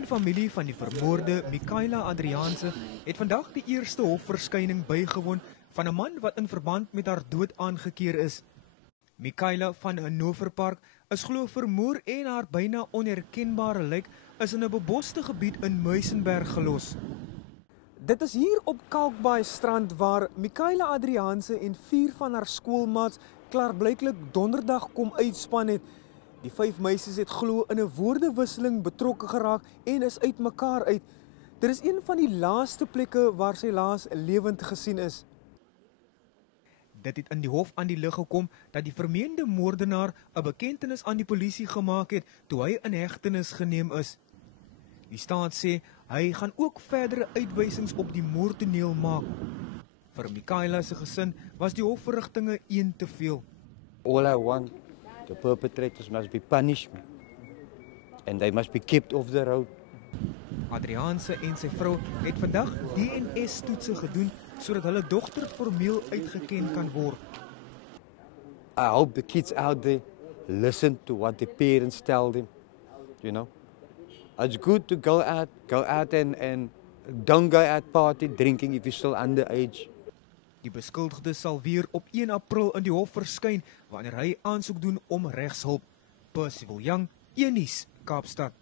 en familie van die vermoorde Michaela Adriaanse het vandag die eerste hofverskyning bygewoon van 'n man wat in verband met haar dood aangekeer is. Michaela van Hannover Park is glo vermoor en haar byna onherkenbare lijk is in 'n beboste gebied in Muizenberg gelos. Dit is hier op Kalkbaai strand waar Michaela Adriaanse en 4 van haar skoolmaats klaarblyklik donderdag kom uitspan het. Die 5 meisies het glo in 'n woordewisseling betrokke geraak en is uitmekaar uit. Dit is een van die laaste plekke waar sy laas lewend gesien is. Dit het in die hof aan die lig gekom dat die vermeende moordenaar 'n bekentenis aan die polisie gemaak het toe hy in hegtenis geneem is. Die staat sê hy gaan ook verdere uitwysings op die moordtoneel maak. Vir Michaela se gesin was die hofverrigtinge een te veel. All I want, the perpetrators must be punished and they must be kept off the road. Adriaanse en sy vrou het vandag DNA-toetse gedoen sodat hulle dogter formeel uitgeken kan word. I hope the kids out there listen to what their parents tell them, you know. It's good to go out and don't go out party drinking if you're still underage. Die beskuldigde sal weer op 1 April in die hof verskyn wanneer hy aansoek doen om regshulp. Percival Young, Een Nuus, Kaapstad.